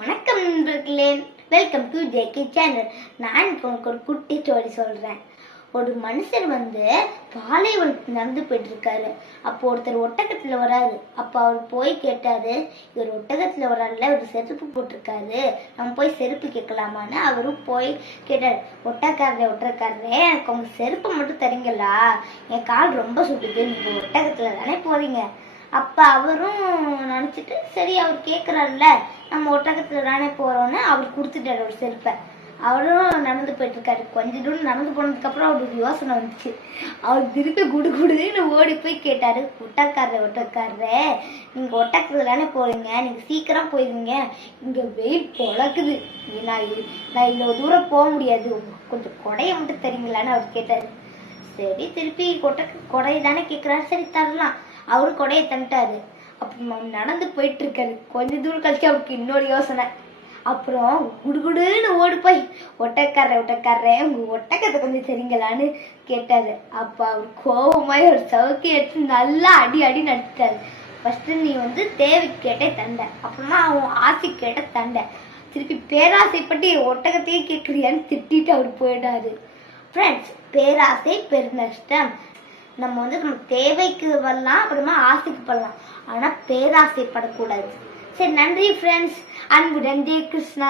வணக்கம் நண்பர்களே, welcome to JK channel. நான் இப்போ உங்களுக்கு ஒரு குட்டி ஸ்டோரி சொல்கிறேன். ஒரு மனுஷர் பாலைவனத்தில் நடந்து போயிட்டு இருக்காரு. அப்போ ஒருத்தர் ஒட்டகத்தில் வராரு. அப்போ அவர் போய் கேட்டாரு, இவர் ஒட்டகத்தில் வராருல, ஒரு செருப்பு போட்டிருக்காரு, நம்ம போய் செருப்பு கேட்கலாமான்னு அவரும் போய் கேட்டார். ஒட்டக்காரரே எனக்கு உங்க செருப்பு மட்டும் தரீங்களா? என் கால் ரொம்ப சுட்டுது, நீங்க ஒட்டகத்துல தானே போறீங்க. அப்ப அவரும் நினைச்சிட்டு, சரி அவர் கேட்கிறாருல, நம்ம ஒட்டகத்துல தானே போறோம்னு அவர் கொடுத்துட்டாரு ஒரு செருப்பை. அவரும் நடந்து போயிட்டு இருக்காரு. கொஞ்ச தூரம் நடந்து போனதுக்கு அப்புறம் அவருக்கு யோசனை வந்துச்சு. அவர் திருப்பி குடுன்னு ஓடி போய் கேட்டாரு, ஒட்டக்காரரே நீங்க ஒட்டகத்துல தானே போறீங்க, நீங்க சீக்கிரம் போயிருங்க, இங்க வெயில் பொழக்குது, நான் இவ்வளவு தூரம் போக முடியாது, கொஞ்சம் கொடையை மட்டும் தரீங்களான்னு அவர் கேட்டாரு. சரி, திருப்பி கொடையை தானே கேட்கிறாரு, சரி தரலாம். அவரு கொடையை தந்துட்டாரு. அப்புறம் நடந்து போயிட்டு இருக்காரு. கொஞ்ச தூரம் கழிச்சு அவருக்கு இன்னொரு யோசனை. அப்புறம் குடுன்னு ஓடி போய் ஒட்டக்காரரே உங்க ஒட்டகத்தை கொஞ்சம் தெரியுங்களான்னு கேட்டாரு. அப்ப அவர் கோபமாய் ஒரு சவுக்கி எடுத்து நல்லா அடி நடிச்சிட்டாரு. ஃபர்ஸ்ட் நீ தேவைக்கு கேட்டே தண்ட, அப்புறமா அவன் ஆசை கேட்ட தண்ட, திருப்பி பேராசைப்பட்டு ஒட்டகத்தையே கேட்குறியான்னு திட்டிட்டு அவர் போயிடாரு. ஃப்ரெண்ட்ஸ், பேராசை பெருநஷ்டம். நம்ம நம்ம தேவைக்கு வரலாம், அப்புறமா ஆசைக்கு படலாம், ஆனா பேராசைப்படக்கூடாது. சரி, நன்றி ஃப்ரெண்ட்ஸ். அன்புடன் ஜெய கிருஷ்ணா.